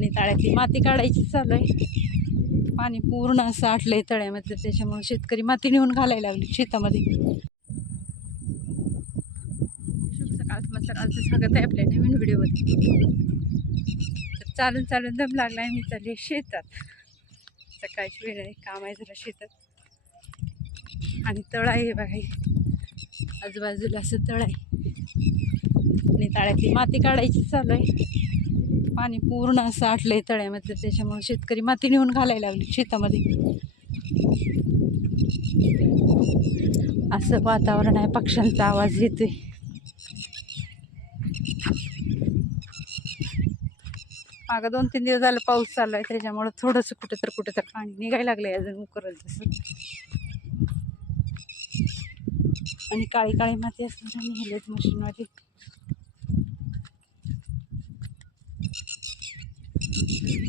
आणि तळ्यातली माती काढायची चालू आहे. पाणी पूर्ण असं आटलंय तळ्यामध्ये त्याच्यामुळे शेतकरी माती नेऊन घालायला लागली शेतामध्ये. शुभ सकाळ सकाळचं स्वागत आहे आपल्या नवीन व्हिडिओमध्ये. तर चालून चालून दम लागला आहे मी चालले शेतात. सकाळची वेळ आहे काम आहे जरा शेतात. आणि तळ आहे बघा आजूबाजूला असं तळ आहे. आणि तळ्यातली माती काढायची चालू आहे. पाणी पूर्ण असं आटलंय तळ्यामध्ये त्याच्यामुळे शेतकरी माती नेऊन घालायला लागली शेतामध्ये. असं वातावरण आहे पक्ष्यांचा आवाज येतोय. मागं दोन तीन दिवस झालं पाऊस चालू आहे त्याच्यामुळं थोडंसं कुठं तर कुठं तर पाणी निघायला लागलंय अजून उकरल तसं आणि काळी काळी माती असल्याने नेलेत मशीनमध्ये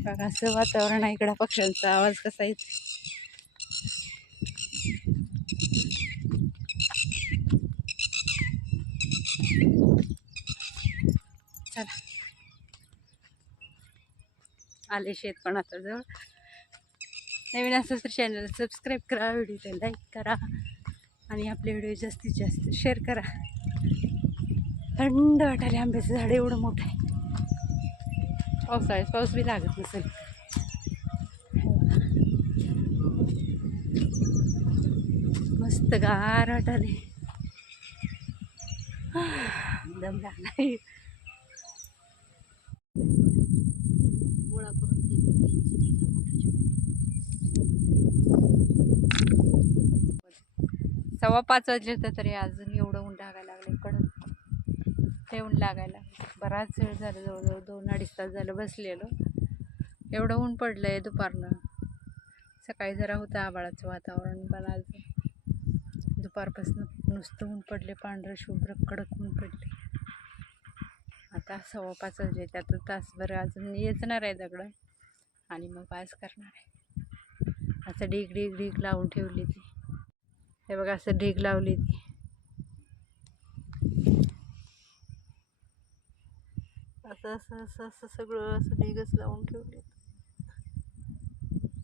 बघा असं वातावरण आहे इकडं पक्ष्यांचा. आवाज कसा येतो चला. आले शेत पण आता जवळ. नवीन असं तर चॅनल सबस्क्राईब करा व्हिडिओला लाईक करा आणि आपले व्हिडिओ जास्तीत जास्त शेअर करा. थंड वाटायला आंब्याचं झाड एवढं मोठं आहे. पावसाळ्यात पाऊस बी लागत नसेल. मस्त गार वाटाले दम लागला गोळा करून सव्वा पाच वाजले तर तरी अजून एवढं ऊन लागायला लागलं कडक. ते ऊन लागायला. बराच वेळ झाला जवळजवळ दोन अडीच तास झालं बसलेलो. एवढं ऊन पडलं आहे दुपारनं. सकाळी जरा होतं आबाळाचं वातावरण पण आज दुपारपासून नुसतं ऊन पडले पांढरं शुभ्र कडक ऊन पडले आता सव्वा पाच वाजले त्यात तासभर अजून येचणार आहे दगडं. आणि मग आज करणार आहे. असं ढीग ढीग ढीग लावून ठेवली ती. हे बघा असं ढीग लावली ती. असं असं असं असं सगळं असं ढीगच लावून ठेवले.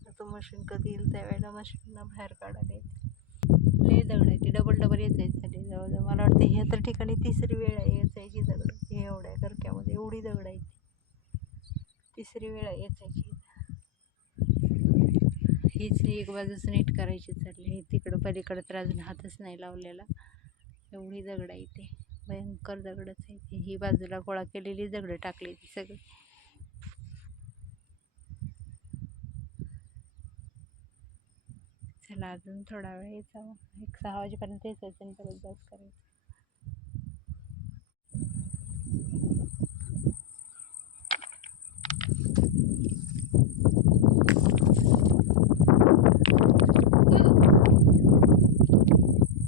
आता मशीन कधी येईल त्यावेळेला मशीनला बाहेर काढायला येते लय दगड आहे ती डबल डबल यायसाठी जवळजवळ मला वाटतं हे तर ठिकाणी तिसरी वेळ आहे यायची दगड. हे एवढ्या करक्यामध्ये एवढी दगड आहे ती तिसरी वेळ आहे यायची हीच एक बाजूच नीट करायची चालली. तिकडं पलीकडं तर अजून हातच नाही लावलेला. एवढी दगड आहे ते. भयंकर दगडच आहे. ती ही बाजूला गोळा केलेली दगडं टाकली ती सगळी. चला अजून थोडा वेळ यायचा. एक सहा वाजेपर्यंत यायचं आणि परत बस करायचं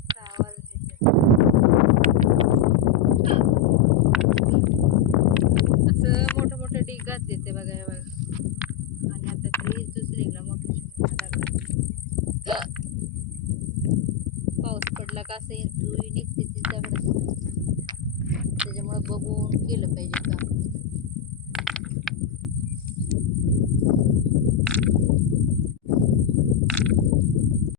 सहा वाजले असं मोठं मोठं देते घातले ते बघा हे बघा. आणि आता तरी दुसरीला मोठी लागला. पाऊस पडला का असं येतो निघते ती दगड त्याच्यामुळं बघून केलं पाहिजे काम.